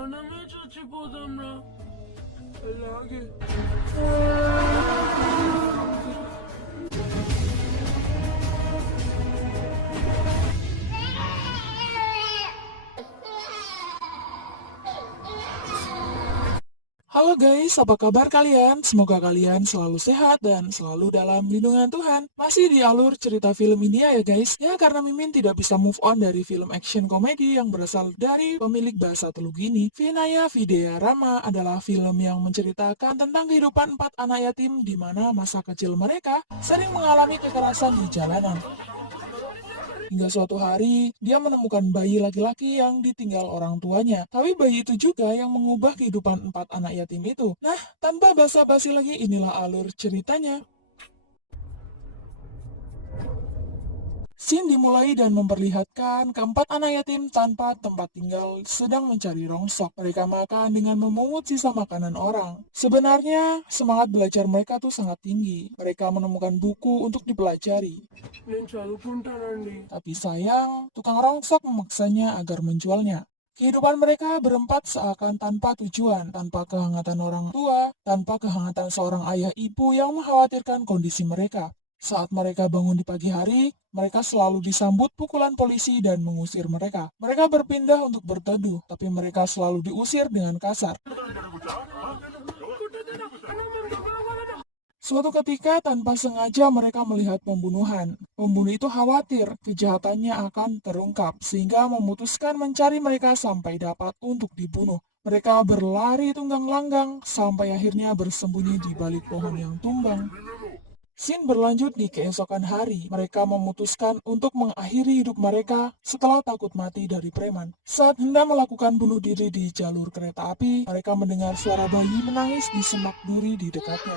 Anamı çocuk odamla. Lagi. Halo guys, apa kabar kalian? Semoga kalian selalu sehat dan selalu dalam lindungan Tuhan. Masih di alur cerita film India ya guys. Ya karena Mimin tidak bisa move on dari film action komedi yang berasal dari pemilik bahasa Telugu ini. Vinaya Vidya Rama adalah film yang menceritakan tentang kehidupan 4 anak yatim di mana masa kecil mereka sering mengalami kekerasan di jalanan. Hingga suatu hari, dia menemukan bayi laki-laki yang ditinggal orang tuanya. Tapi bayi itu juga yang mengubah kehidupan 4 anak yatim itu. Nah, tanpa basa-basi lagi, inilah alur ceritanya. Scene dimulai dan memperlihatkan keempat anak yatim tanpa tempat tinggal sedang mencari rongsok. Mereka makan dengan memungut sisa makanan orang. Sebenarnya, semangat belajar mereka tuh sangat tinggi. Mereka menemukan buku untuk dipelajari. Tapi sayang, tukang rongsok memaksanya agar menjualnya. Kehidupan mereka berempat seakan tanpa tujuan, tanpa kehangatan orang tua, tanpa kehangatan seorang ayah ibu yang mengkhawatirkan kondisi mereka. Saat mereka bangun di pagi hari, mereka selalu disambut pukulan polisi dan mengusir mereka. Mereka berpindah untuk berteduh, tapi mereka selalu diusir dengan kasar. Suatu ketika tanpa sengaja mereka melihat pembunuhan. Pembunuh itu khawatir kejahatannya akan terungkap sehingga memutuskan mencari mereka sampai dapat untuk dibunuh. Mereka berlari tunggang langgang sampai akhirnya bersembunyi di balik pohon yang tumbang. Scene berlanjut di keesokan hari. Mereka memutuskan untuk mengakhiri hidup mereka setelah takut mati dari preman. Saat hendak melakukan bunuh diri di jalur kereta api, mereka mendengar suara bayi menangis di semak duri di dekatnya.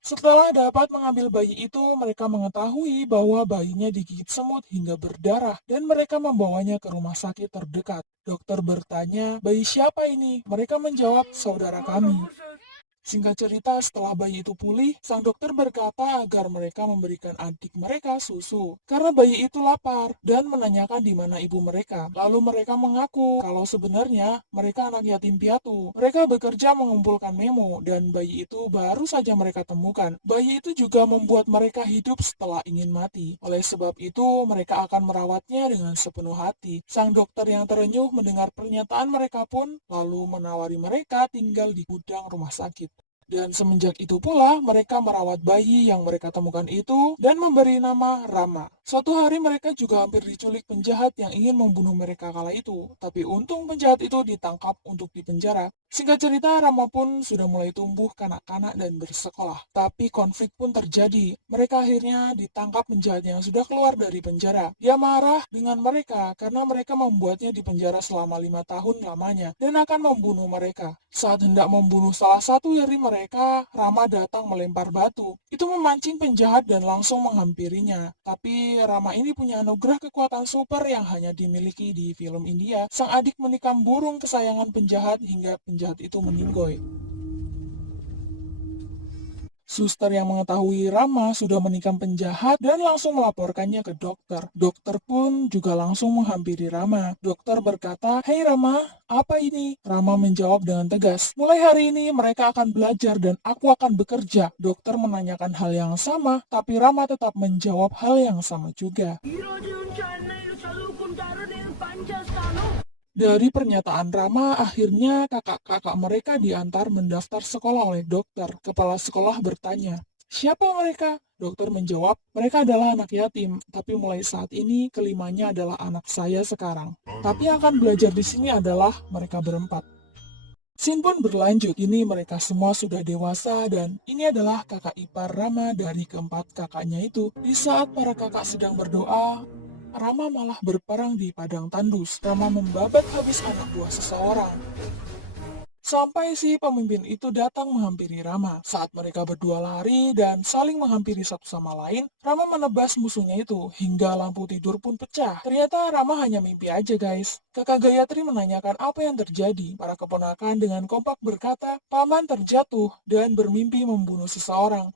Setelah dapat mengambil bayi itu, mereka mengetahui bahwa bayinya digigit semut hingga berdarah dan mereka membawanya ke rumah sakit terdekat. Dokter bertanya, "Bayi siapa ini?" Mereka menjawab, "Saudara kami." Singkat cerita, setelah bayi itu pulih, sang dokter berkata agar mereka memberikan adik mereka susu. Karena bayi itu lapar dan menanyakan di mana ibu mereka. Lalu mereka mengaku kalau sebenarnya mereka anak yatim piatu. Mereka bekerja mengumpulkan memo dan bayi itu baru saja mereka temukan. Bayi itu juga membuat mereka hidup setelah ingin mati. Oleh sebab itu, mereka akan merawatnya dengan sepenuh hati. Sang dokter yang terenyuh mendengar pernyataan mereka pun lalu menawari mereka tinggal di gudang rumah sakit. Dan semenjak itu pula, mereka merawat bayi yang mereka temukan itu dan memberi nama Rama. Suatu hari mereka juga hampir diculik penjahat yang ingin membunuh mereka kala itu. Tapi untung penjahat itu ditangkap untuk dipenjara. Singkat cerita, Rama pun sudah mulai tumbuh kanak-kanak dan bersekolah. Tapi konflik pun terjadi. Mereka akhirnya ditangkap penjahat yang sudah keluar dari penjara. Dia marah dengan mereka karena mereka membuatnya di penjara selama 5 tahun lamanya dan akan membunuh mereka. Saat hendak membunuh salah satu dari mereka, Rama datang melempar batu. Itu memancing penjahat dan langsung menghampirinya. Tapi Rama ini punya anugerah kekuatan super yang hanya dimiliki di film India. Sang adik menikam burung kesayangan penjahat hingga penjahat itu meninggoy. Suster yang mengetahui Rama sudah menikam penjahat dan langsung melaporkannya ke dokter. Dokter pun juga langsung menghampiri Rama. Dokter berkata, "Hei Rama, apa ini?" Rama menjawab dengan tegas, "Mulai hari ini mereka akan belajar dan aku akan bekerja." Dokter menanyakan hal yang sama, tapi Rama tetap menjawab hal yang sama juga. Dari pernyataan Rama, akhirnya kakak-kakak mereka diantar mendaftar sekolah oleh dokter. Kepala sekolah bertanya, "Siapa mereka?" Dokter menjawab, "Mereka adalah anak yatim, tapi mulai saat ini kelimanya adalah anak saya sekarang. Tapi yang akan belajar di sini adalah mereka berempat." Scene pun berlanjut, ini mereka semua sudah dewasa dan ini adalah kakak ipar Rama dari keempat kakaknya itu. Di saat para kakak sedang berdoa, Rama malah berperang di padang tandus. Rama membabat habis anak buah seseorang. Sampai si pemimpin itu datang menghampiri Rama. Saat mereka berdua lari dan saling menghampiri satu sama lain, Rama menebas musuhnya itu hingga lampu tidur pun pecah. Ternyata Rama hanya mimpi aja guys. Kakak Gayatri menanyakan apa yang terjadi. Para keponakan dengan kompak berkata, "Paman terjatuh dan bermimpi membunuh seseorang."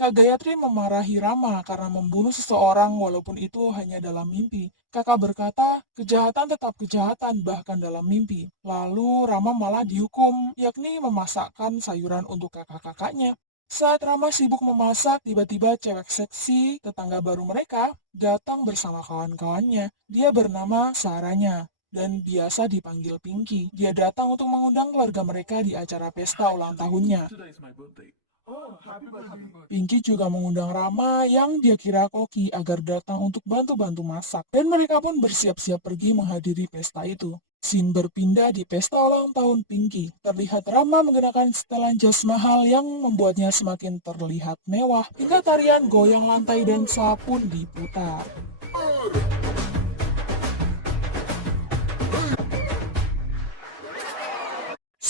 Kak Gayatri memarahi Rama karena membunuh seseorang walaupun itu hanya dalam mimpi. Kakak berkata, kejahatan tetap kejahatan bahkan dalam mimpi. Lalu Rama malah dihukum, yakni memasakkan sayuran untuk kakak-kakaknya. Saat Rama sibuk memasak, tiba-tiba cewek seksi tetangga baru mereka datang bersama kawan-kawannya. Dia bernama Saranya dan biasa dipanggil Pinky. Dia datang untuk mengundang keluarga mereka di acara pesta ulang tahunnya. Pinky juga mengundang Rama yang dia kira koki agar datang untuk bantu-bantu masak. Dan mereka pun bersiap-siap pergi menghadiri pesta itu. Scene berpindah di pesta ulang tahun Pinky. Terlihat Rama menggunakan setelan jas mahal yang membuatnya semakin terlihat mewah. Hingga tarian goyang lantai dansa pun diputar.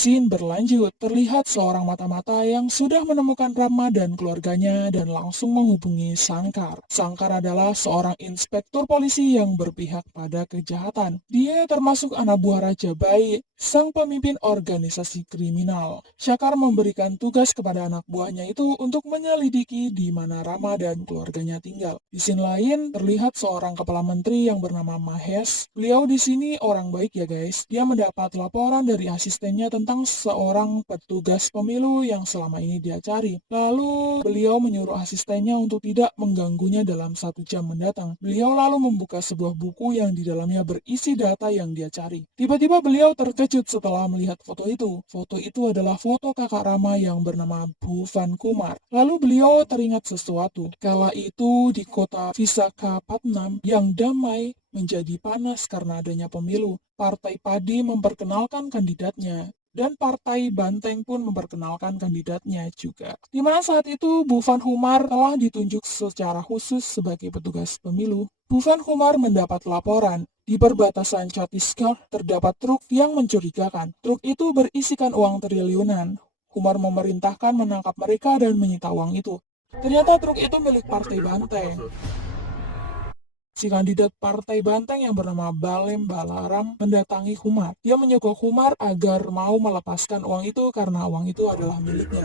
Scene berlanjut, terlihat seorang mata-mata yang sudah menemukan Rama dan keluarganya dan langsung menghubungi Sangkar. Sangkar adalah seorang inspektur polisi yang berpihak pada kejahatan. Dia termasuk anak buah Raja Baik, sang pemimpin organisasi kriminal. Syakar memberikan tugas kepada anak buahnya itu untuk menyelidiki di mana Rama dan keluarganya tinggal. Di scene lain, terlihat seorang kepala menteri yang bernama Mahes. Beliau di sini orang baik ya guys. Dia mendapat laporan dari asistennya tentang seorang petugas pemilu yang selama ini dia cari. Lalu beliau menyuruh asistennya untuk tidak mengganggunya dalam 1 jam mendatang. Beliau lalu membuka sebuah buku yang di dalamnya berisi data yang dia cari. Tiba-tiba beliau terkejut setelah melihat foto itu. Foto itu adalah foto kakak Rama yang bernama Bhuvan Kumar. Lalu beliau teringat sesuatu. Kala itu di kota Visakhapatnam yang damai menjadi panas karena adanya pemilu. Partai Padi memperkenalkan kandidatnya. Dan Partai Banteng pun memperkenalkan kandidatnya juga. Di mana saat itu Bhuvan Kumar telah ditunjuk secara khusus sebagai petugas pemilu. Bhuvan Kumar mendapat laporan di perbatasan Chhattisgarh terdapat truk yang mencurigakan. Truk itu berisikan uang triliunan. Kumar memerintahkan menangkap mereka dan menyita uang itu. Ternyata truk itu milik Partai Banteng. Si kandidat Partai Banteng yang bernama Balem Balaram mendatangi Kumar. Dia menyogok Kumar agar mau melepaskan uang itu karena uang itu adalah miliknya.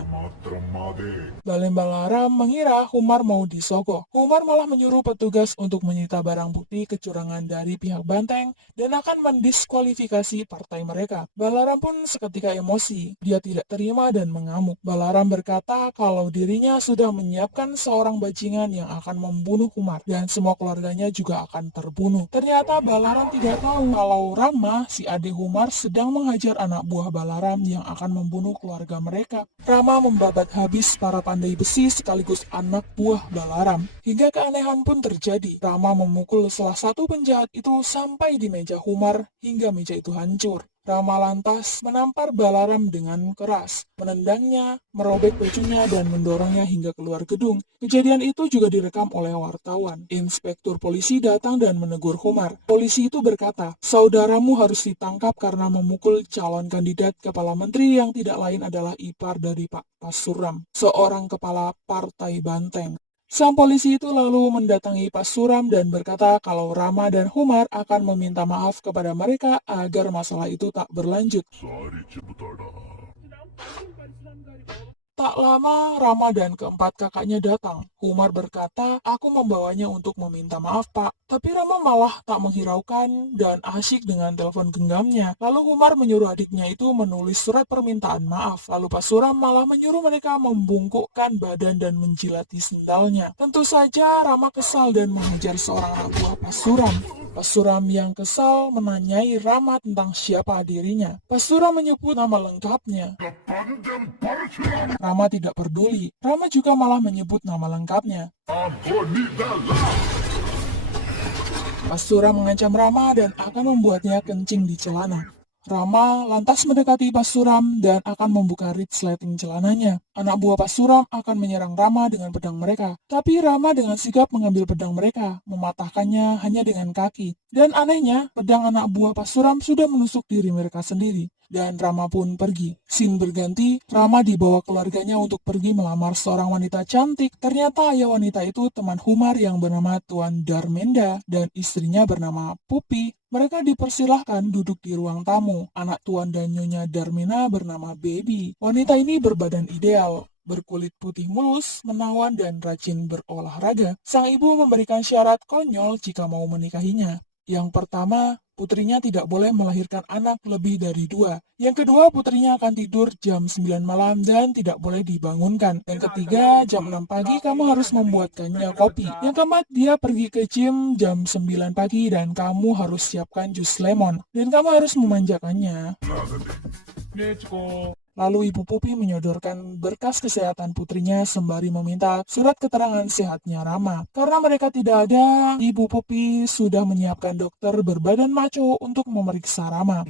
Balem Balaram mengira Kumar mau disogok. Kumar malah menyuruh petugas untuk menyita barang bukti kecurangan dari pihak Banteng dan akan mendiskualifikasi partai mereka. Balaram pun seketika emosi. Dia tidak terima dan mengamuk. Balaram berkata kalau dirinya sudah menyiapkan seorang bajingan yang akan membunuh Kumar dan semua keluarganya juga akan terbunuh. Ternyata Balaram tidak tahu kalau Rama, si adik Kumar, sedang menghajar anak buah Balaram yang akan membunuh keluarga mereka. Rama membabat habis para pandai besi sekaligus anak buah Balaram. Hingga keanehan pun terjadi. Rama memukul salah satu penjahat itu sampai di meja Kumar hingga meja itu hancur. Rama lantas menampar Balaram dengan keras, menendangnya, merobek bajunya, dan mendorongnya hingga keluar gedung. Kejadian itu juga direkam oleh wartawan. Inspektur polisi datang dan menegur Kumar. Polisi itu berkata, saudaramu harus ditangkap karena memukul calon kandidat kepala menteri yang tidak lain adalah ipar dari Pak Pasuram, seorang kepala partai Banteng. Sang polisi itu lalu mendatangi Pasuram dan berkata kalau Rama dan Kumar akan meminta maaf kepada mereka agar masalah itu tak berlanjut. Tak lama, Rama dan keempat kakaknya datang. Kumar berkata, aku membawanya untuk meminta maaf, Pak. Tapi Rama malah tak menghiraukan dan asyik dengan telepon genggamnya. Lalu Kumar menyuruh adiknya itu menulis surat permintaan maaf. Lalu Pak Suram malah menyuruh mereka membungkukkan badan dan menjilati sendalnya. Tentu saja Rama kesal dan mengejar seorang anak buah Pak Suram. Pak Suram yang kesal menanyai Rama tentang siapa dirinya. Pak Suram menyebut nama lengkapnya. Rama tidak peduli. Rama juga malah menyebut nama lengkapnya. Pasura mengancam Rama dan akan membuatnya kencing di celana. Rama lantas mendekati Pasuram dan akan membuka resleting celananya. Anak buah Pasuram akan menyerang Rama dengan pedang mereka. Tapi Rama dengan sigap mengambil pedang mereka, mematahkannya hanya dengan kaki. Dan anehnya, pedang anak buah Pasuram sudah menusuk diri mereka sendiri. Dan Rama pun pergi. Scene berganti, Rama dibawa keluarganya untuk pergi melamar seorang wanita cantik. Ternyata ayah wanita itu teman Kumar yang bernama Tuan Darmenda dan istrinya bernama Pupi. Mereka dipersilahkan duduk di ruang tamu. Anak Tuan dan Nyonya Darmina bernama Baby. Wanita ini berbadan ideal. berkulit putih mulus, menawan, dan rajin berolahraga. Sang ibu memberikan syarat konyol jika mau menikahinya. Yang pertama, putrinya tidak boleh melahirkan anak lebih dari 2. Yang kedua, putrinya akan tidur jam 9 malam dan tidak boleh dibangunkan. Yang ketiga, jam 6 pagi kamu harus membuatkannya kopi. Yang keempat, dia pergi ke gym jam 9 pagi dan kamu harus siapkan jus lemon. Dan kamu harus memanjakannya. Lalu Ibu Pupi menyodorkan berkas kesehatan putrinya sembari meminta surat keterangan sehatnya Rama. Karena mereka tidak ada, Ibu Pupi sudah menyiapkan dokter berbadan maco untuk memeriksa Rama.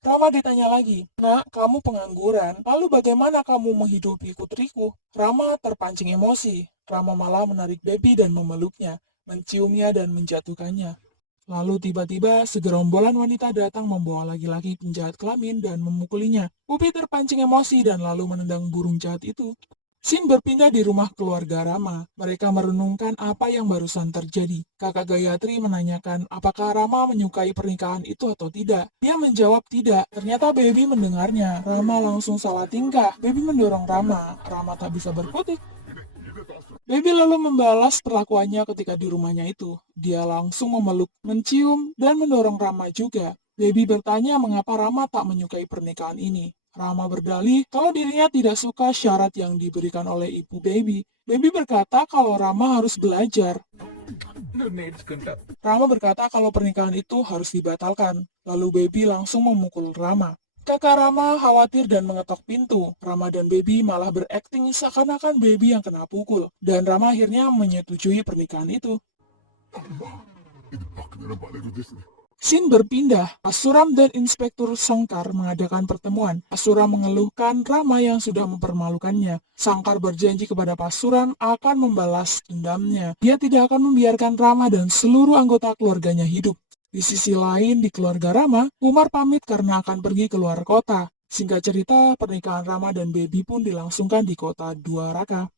Rama ditanya lagi, "Nak, kamu pengangguran, lalu bagaimana kamu menghidupi putriku?" Rama terpancing emosi. Rama malah menarik baby dan memeluknya, menciumnya dan menjatuhkannya. Lalu tiba-tiba segerombolan wanita datang membawa laki-laki penjahat kelamin dan memukulinya. Pupi terpancing emosi dan lalu menendang burung jahat itu. Scene berpindah di rumah keluarga Rama. Mereka merenungkan apa yang barusan terjadi. Kakak Gayatri menanyakan apakah Rama menyukai pernikahan itu atau tidak. Dia menjawab tidak. Ternyata Baby mendengarnya. Rama langsung salah tingkah. Baby mendorong Rama. Rama tak bisa berkutik. Baby lalu membalas perlakuannya ketika di rumahnya itu. Dia langsung memeluk, mencium, dan mendorong Rama juga. Baby bertanya mengapa Rama tak menyukai pernikahan ini. Rama berdalih kalau dirinya tidak suka syarat yang diberikan oleh ibu Baby. Baby berkata kalau Rama harus belajar. Rama berkata kalau pernikahan itu harus dibatalkan. Lalu Baby langsung memukul Rama. Kakak Rama khawatir dan mengetok pintu. Rama dan Baby malah berakting seakan-akan Baby yang kena pukul. Dan Rama akhirnya menyetujui pernikahan itu. Scene berpindah. Asuram dan Inspektur Sangkar mengadakan pertemuan. Asuram mengeluhkan Rama yang sudah mempermalukannya. Sangkar berjanji kepada Pasuram akan membalas dendamnya. Dia tidak akan membiarkan Rama dan seluruh anggota keluarganya hidup. Di sisi lain, di keluarga Rama, Umar pamit karena akan pergi keluar kota. Singkat cerita, pernikahan Rama dan Baby pun dilangsungkan di kota Dwaraka.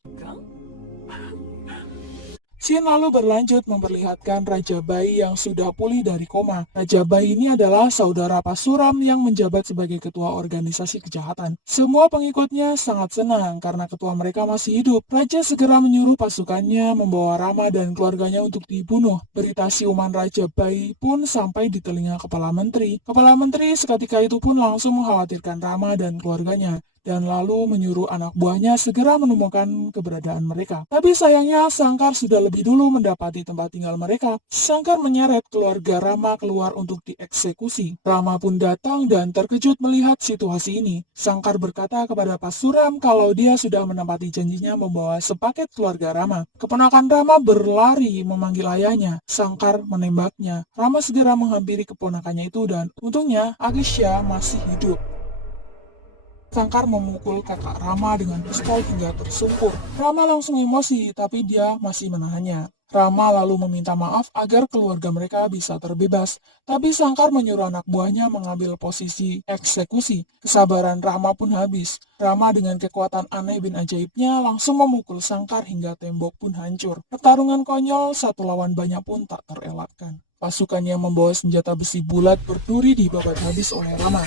Scene lalu berlanjut memperlihatkan Raja Bayi yang sudah pulih dari koma. Raja Bayi ini adalah saudara Pasuram yang menjabat sebagai ketua organisasi kejahatan. Semua pengikutnya sangat senang karena ketua mereka masih hidup. Raja segera menyuruh pasukannya membawa Rama dan keluarganya untuk dibunuh. Berita siuman Raja Bayi pun sampai di telinga Kepala Menteri. Kepala Menteri seketika itu pun langsung mengkhawatirkan Rama dan keluarganya, dan lalu menyuruh anak buahnya segera menemukan keberadaan mereka. Tapi sayangnya Sangkar sudah lebih dulu mendapati tempat tinggal mereka. Sangkar menyeret keluarga Rama keluar untuk dieksekusi. Rama pun datang dan terkejut melihat situasi ini. Sangkar berkata kepada Pasuram kalau dia sudah menepati janjinya membawa sepaket keluarga Rama. Keponakan Rama berlari memanggil ayahnya. Sangkar menembaknya. Rama segera menghampiri keponakannya itu dan untungnya Agisha masih hidup. Sangkar memukul kakak Rama dengan pistol hingga tersungkur. Rama langsung emosi, tapi dia masih menahannya. Rama lalu meminta maaf agar keluarga mereka bisa terbebas, tapi Sangkar menyuruh anak buahnya mengambil posisi eksekusi. Kesabaran Rama pun habis. Rama dengan kekuatan aneh bin ajaibnya langsung memukul Sangkar hingga tembok pun hancur. Pertarungan konyol satu lawan banyak pun tak terelakkan. Pasukan yang membawa senjata besi bulat berduri dibabat habis oleh Rama.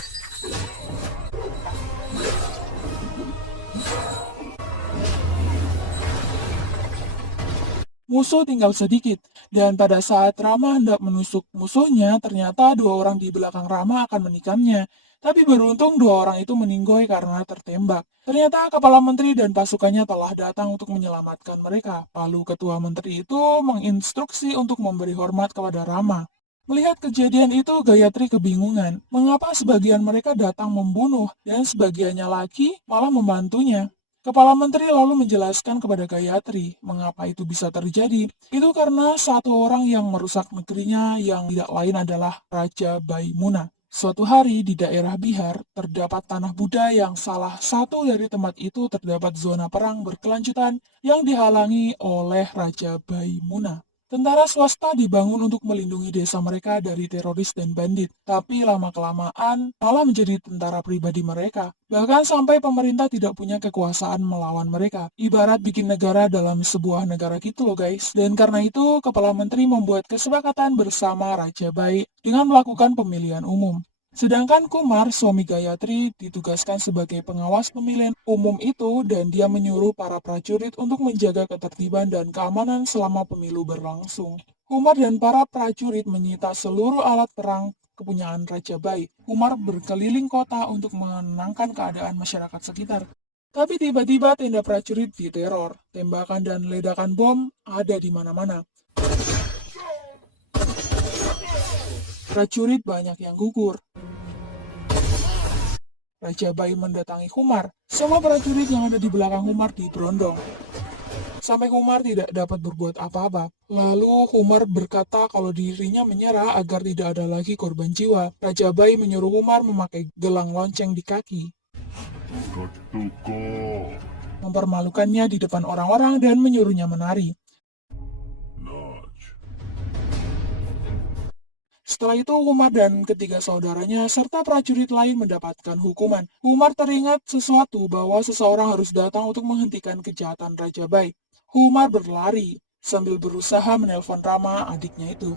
Musuh tinggal sedikit, dan pada saat Rama hendak menusuk musuhnya, ternyata 2 orang di belakang Rama akan menikamnya. Tapi beruntung 2 orang itu meninggoy karena tertembak. Ternyata kepala menteri dan pasukannya telah datang untuk menyelamatkan mereka. Lalu ketua menteri itu menginstruksi untuk memberi hormat kepada Rama. Melihat kejadian itu, Gayatri kebingungan. Mengapa sebagian mereka datang membunuh, dan sebagiannya lagi malah membantunya? Kepala Menteri lalu menjelaskan kepada Gayatri mengapa itu bisa terjadi. Itu karena satu orang yang merusak negerinya yang tidak lain adalah Raja Baimuna. Suatu hari di daerah Bihar terdapat tanah Buddha yang salah satu dari tempat itu terdapat zona perang berkelanjutan yang dihalangi oleh Raja Baimuna. Tentara swasta dibangun untuk melindungi desa mereka dari teroris dan bandit, tapi lama-kelamaan malah menjadi tentara pribadi mereka. Bahkan sampai pemerintah tidak punya kekuasaan melawan mereka. Ibarat bikin negara dalam sebuah negara gitu loh guys. Dan karena itu, Kepala Menteri membuat kesepakatan bersama Raja Baik dengan melakukan pemilihan umum. Sedangkan Kumar, suami Gayatri, ditugaskan sebagai pengawas pemilihan umum itu dan dia menyuruh para prajurit untuk menjaga ketertiban dan keamanan selama pemilu berlangsung. Kumar dan para prajurit menyita seluruh alat perang kepunyaan Raja Bai. Kumar berkeliling kota untuk menenangkan keadaan masyarakat sekitar. Tapi tiba-tiba tenda prajurit diteror. Tembakan dan ledakan bom ada di mana-mana. Prajurit banyak yang gugur. Raja Bai mendatangi Kumar. Semua prajurit yang ada di belakang Kumar diberondong. Sampai Kumar tidak dapat berbuat apa-apa. Lalu Kumar berkata kalau dirinya menyerah agar tidak ada lagi korban jiwa. Raja Bai menyuruh Kumar memakai gelang lonceng di kaki. Mempermalukannya di depan orang-orang dan menyuruhnya menari. Setelah itu, Kumar dan ketiga saudaranya serta prajurit lain mendapatkan hukuman. Kumar teringat sesuatu bahwa seseorang harus datang untuk menghentikan kejahatan Raja Bai. Kumar berlari sambil berusaha menelpon Rama, adiknya itu.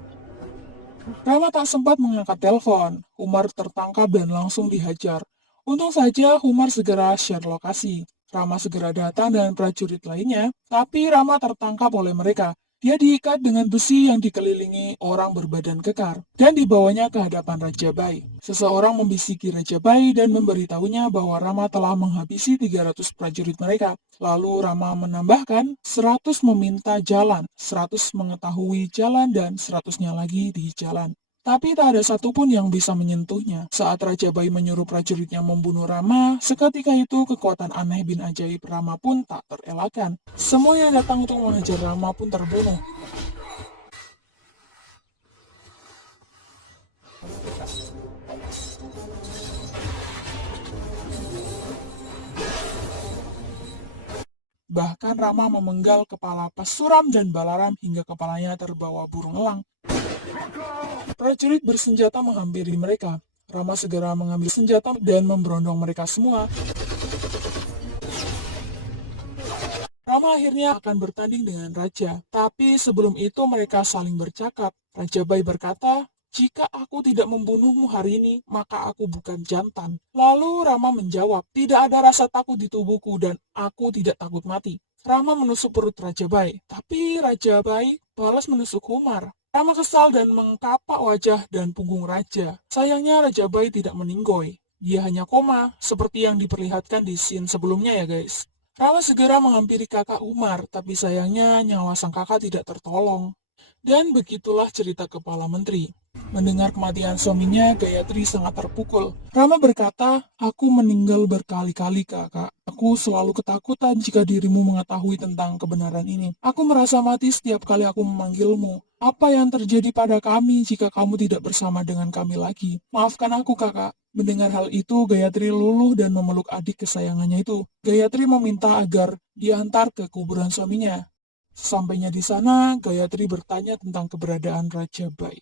Rama tak sempat mengangkat telepon. Kumar tertangkap dan langsung dihajar. Untung saja Kumar segera share lokasi. Rama segera datang dengan prajurit lainnya, tapi Rama tertangkap oleh mereka. Dia diikat dengan besi yang dikelilingi orang berbadan kekar dan dibawanya ke hadapan Raja Bai. Seseorang membisiki Raja Bai dan memberitahunya bahwa Rama telah menghabisi 300 prajurit mereka. Lalu Rama menambahkan 100 meminta jalan, 100 mengetahui jalan, dan 100-nya lagi di jalan. Tapi tak ada satupun yang bisa menyentuhnya. Saat Raja Bai menyuruh prajuritnya membunuh Rama, seketika itu kekuatan aneh bin ajaib Rama pun tak terelakkan. Semua yang datang untuk mengejar Rama pun terbunuh. Bahkan Rama memenggal kepala Persuram dan Balaram hingga kepalanya terbawa burung elang. Prajurit bersenjata menghampiri mereka. Rama segera mengambil senjata dan memberondong mereka semua. Rama akhirnya akan bertanding dengan Raja. Tapi sebelum itu mereka saling bercakap. Raja Bai berkata, "Jika aku tidak membunuhmu hari ini, maka aku bukan jantan." Lalu Rama menjawab, "Tidak ada rasa takut di tubuhku dan aku tidak takut mati." Rama menusuk perut Raja Bai, tapi Raja Bai balas menusuk Kumar. Rama kesal dan mengkapak wajah dan punggung Raja. Sayangnya Raja Bai tidak meninggoy. Dia hanya koma, seperti yang diperlihatkan di scene sebelumnya ya guys. Rama segera menghampiri kakak Umar, tapi sayangnya nyawa sang kakak tidak tertolong. Dan begitulah cerita kepala menteri. Mendengar kematian suaminya, Gayatri sangat terpukul. Rama berkata, "Aku meninggal berkali-kali, kakak. Aku selalu ketakutan jika dirimu mengetahui tentang kebenaran ini. Aku merasa mati setiap kali aku memanggilmu. Apa yang terjadi pada kami jika kamu tidak bersama dengan kami lagi? Maafkan aku, kakak." Mendengar hal itu, Gayatri luluh dan memeluk adik kesayangannya itu. Gayatri meminta agar diantar ke kuburan suaminya. Sesampainya di sana, Gayatri bertanya tentang keberadaan Raja Bai.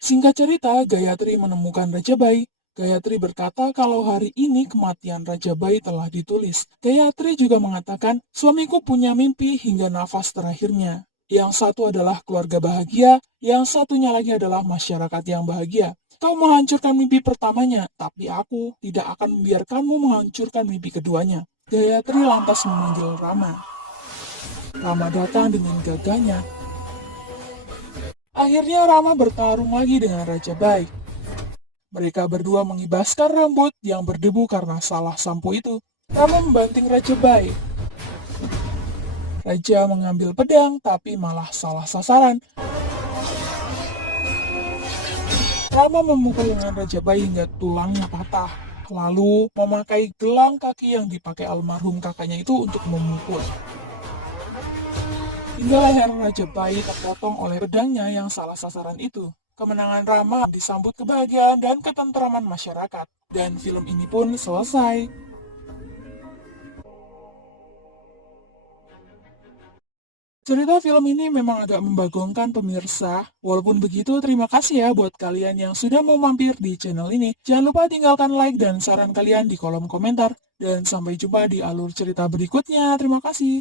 Singkat cerita, Gayatri menemukan Raja Bai. Gayatri berkata kalau hari ini kematian Raja Bai telah ditulis. Gayatri juga mengatakan, "Suamiku punya mimpi hingga nafas terakhirnya. Yang satu adalah keluarga bahagia, yang satunya lagi adalah masyarakat yang bahagia. Kau menghancurkan mimpi pertamanya, tapi aku tidak akan membiarkanmu menghancurkan mimpi keduanya." Gayatri lantas memanggil Rama. Rama datang dengan gagahnya. Akhirnya Rama bertarung lagi dengan Raja Bai. Mereka berdua mengibaskan rambut yang berdebu karena salah sampo itu. Rama membanting Raja Bai. Raja mengambil pedang tapi malah salah sasaran. Rama memukul lengan Raja Bai hingga tulangnya patah. Lalu memakai gelang kaki yang dipakai almarhum kakaknya itu untuk memukul. Hingga leher Raja Bai terpotong oleh pedangnya yang salah sasaran itu. Kemenangan Rama disambut kebahagiaan dan ketentraman masyarakat. Dan film ini pun selesai. Cerita film ini memang agak membagongkan pemirsa. Walaupun begitu, terima kasih ya buat kalian yang sudah mau mampir di channel ini. Jangan lupa tinggalkan like dan saran kalian di kolom komentar. Dan sampai jumpa di alur cerita berikutnya. Terima kasih.